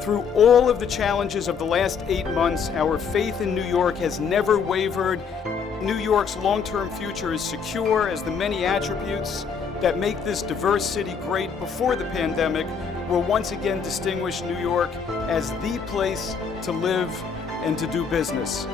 Through all of the challenges of the last 8 months, our faith in New York has never wavered. New York's long-term future is secure as the many attributes that make this diverse city great before the pandemic will once again distinguish New York as the place to live and to do business.